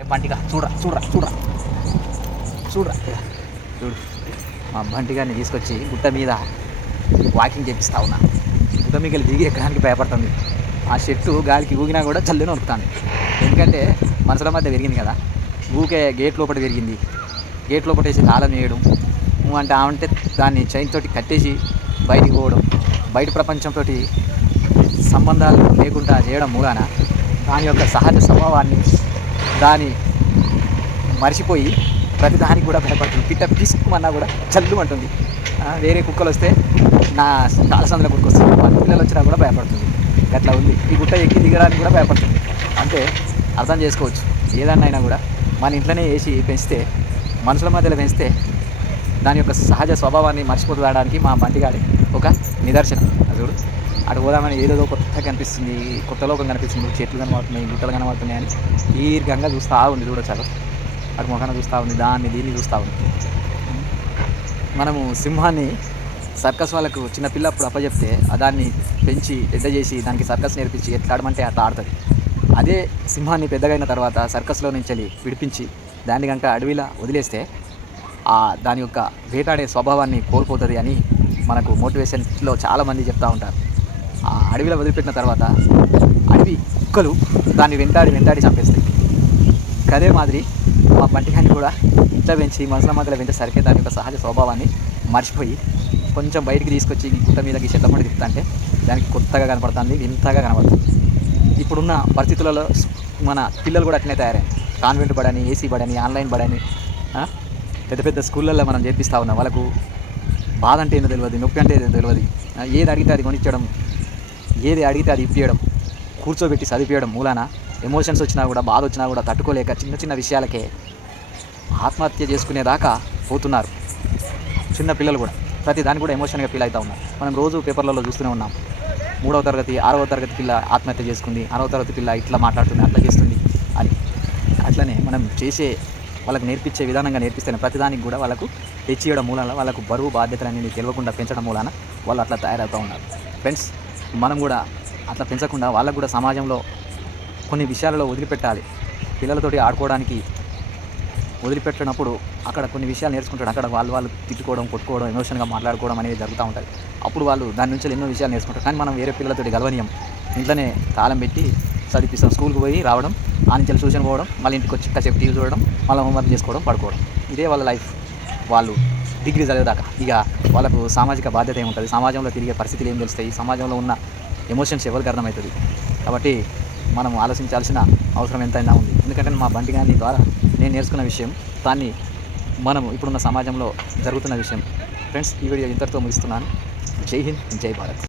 బంటిగా చూడరా చూడరా చూడరా చూడరా చూడు మా బంటిగాన్ని తీసుకొచ్చి గుట్ట మీద వాకింగ్ చేపిస్తా ఉన్నా. గుట్ట మీద దిగి ఎక్కడానికి భయపడుతుంది. ఆ చెట్టు గాలికి ఊగినా కూడా చల్లని వరుకుతాను. ఎందుకంటే మనుషుల మధ్య పెరిగింది కదా, ఊకే గేట్ లోపల పెరిగింది. గేట్ లోపల వేసి తాళం వేయడం అంటే ఆమంటే దాన్ని చైన్ తోటి కట్టేసి బయటికి పోవడం, బయట ప్రపంచంతో సంబంధాలు లేకుండా చేయడం మూలాన దాని యొక్క సహజ స్వభావాన్ని దాని మర్చిపోయి ప్రతి దానికి కూడా భయపడుతుంది. పిట్ట పిసుకుమన్నా కూడా చల్లు అంటుంది. వేరే కుక్కలు వస్తే నా కాలసందులో కుక్కొస్తుంది, పక్క పిల్లలు వచ్చినా కూడా భయపడుతుంది. అట్లా ఉంది. ఈ గుట్ట ఎక్కి దిగడానికి కూడా భయపడుతుంది. అంటే అర్థం చేసుకోవచ్చు, ఏదన్నా కూడా మన ఇంట్లోనే వేసి పెంచితే, మనుషుల మధ్యలో పెంచితే దాని యొక్క సహజ స్వభావాన్ని మర్చిపోతుండడానికి మా బంటిగాడి ఒక నిదర్శనం. అది చూడు, అటు పోదామని ఏదేదో కొత్తగా కనిపిస్తుంది, కొత్త లోకం కనిపిస్తుంది, చెట్లు కనబడుతున్నాయి, గుట్టలు కనబడుతున్నాయి అని దీర్ఘంగా చూస్తూ ఉంది. చూడొచ్చారు అటు ముఖాన్ని చూస్తూ ఉంది, దీన్ని చూస్తూ ఉంది. మనము సింహాన్ని సర్కస్ వాళ్ళకు చిన్న పిల్లప్పుడు అప్పచెప్తే దాన్ని పెంచి పెద్ద చేసి దానికి సర్కస్ నేర్పించి ఎట్లా ఆడమంటే అట్లా ఆడుతుంది. అదే సింహాన్ని పెద్దగైన తర్వాత సర్కస్లో నుంచి విడిపించి దాన్ని కనుక అడవిలా వదిలేస్తే దాని యొక్క వేటాడే స్వభావాన్ని కోల్పోతుంది అని మనకు మోటివేషన్లో చాలామంది చెప్తూ ఉంటారు. ఆ అడవిలో వదిలిపెట్టిన తర్వాత అడవి కుక్కలు దాన్ని వెంటాడి చంపేస్తాయి. అదే మాదిరి మా బంటిగాన్ని కూడా ఇట్లా పెంచి మనుషుల మధ్యలో పెంచేసరికి దాని యొక్క సహజ స్వభావాన్ని మర్చిపోయి కొంచెం బయటికి తీసుకొచ్చి గుట్ట మీదకి చెట్ల పండి తిప్పుతుంటే దానికి కొత్తగా కనపడుతుంది, వింతగా కనపడుతుంది. ఇప్పుడున్న పరిస్థితులలో మన పిల్లలు కూడా అట్లనే తయారయ్యాయి. కాన్వెంట్ బడని, ఏసీ బడని, ఆన్లైన్ బడని, పెద్ద పెద్ద స్కూళ్ళల్లో మనం చేపిస్తూ ఉన్నాం. వాళ్ళకు బాధ అంటే ఏందో తెలియదు, నొప్పి అంటే ఏదో తెలియదు. ఏది అడిగితే అది కొనిచ్చడం, ఏది అడిగితే అది ఇప్పియడం, కూర్చోబెట్టి చదివించడం మూలాన ఎమోషన్స్ వచ్చినా కూడా, బాధ వచ్చినా కూడా తట్టుకోలేక చిన్న చిన్న విషయాలకే ఆత్మహత్య చేసుకునేదాకా పోతున్నారు. చిన్న పిల్లలు కూడా ప్రతి దాన్ని కూడా ఎమోషన్గా ఫీల్ అవుతూ ఉన్నారు. మనం రోజు పేపర్లలో చూస్తూనే ఉన్నాం. 3వ తరగతి 6వ తరగతి పిల్ల ఆత్మహత్య చేసుకుంది, 6వ తరగతి పిల్ల ఇట్లా మాట్లాడుతుంది, అట్లా చేస్తుంది అని. అట్లనే మనం చేసే వాళ్ళకు నేర్పించే విధానంగా నేర్పిస్తేనే ప్రతిదానికి కూడా వాళ్ళకు తెచ్చియడం మూలాన, వాళ్ళకు బరువు బాధ్యతలన్నీ తెలియకుండా పెంచడం మూలాన వాళ్ళు అట్లా తయారవుతూ ఉన్నారు. ఫ్రెండ్స్, మనం కూడా అట్లా పెంచకుండా వాళ్ళకు కూడా సమాజంలో కొన్ని విషయాలలో వదిలిపెట్టాలి. పిల్లలతోటి ఆడుకోవడానికి వదిలిపెట్టినప్పుడు అక్కడ కొన్ని విషయాలు నేర్చుకుంటాడు. అక్కడ వాళ్ళు తిట్టుకోవడం, కొట్టుకోవడం, ఎమోషన్గా మాట్లాడుకోవడం అనేది జరుగుతూ ఉంటుంది. అప్పుడు వాళ్ళు దాని నుంచి ఎన్నో విషయాలు నేర్చుకుంటారు. కానీ మనం వేరే పిల్లలతోటి గలవనీయం. ఇంట్లోనే తాళం పెట్టి చదివిస్తాం. స్కూల్కి పోయి రావడం, ఆ నుంచి ట్యూషన్ పోవడం, మళ్ళీ ఇంటికి వచ్చి కాసేపు టీవీ చూడడం, మళ్ళీ హోంవర్క్ చేసుకోవడం, పడుకోవడం. ఇదే వాళ్ళ లైఫ్. వాళ్ళు డిగ్రీ చదివేదాకా ఇక వాళ్ళకు సామాజిక బాధ్యత ఏముంటుంది, సమాజంలో తిరిగే పరిస్థితులు ఏం తెలుస్తాయి, సమాజంలో ఉన్న ఎమోషన్స్ ఎవరికి అర్థమవుతుంది. కాబట్టి మనం ఆలోచించాల్సిన అవసరం ఎంతైనా ఉంది. ఎందుకంటే మా బంటిగాని ద్వారా నేను నేర్చుకున్న విషయం, దాన్ని మనము ఇప్పుడున్న సమాజంలో జరుగుతున్న విషయం. ఫ్రెండ్స్, ఈ వీడియో ఇంతటితో ముగిస్తున్నాను. జై హింద్, జై భారత్.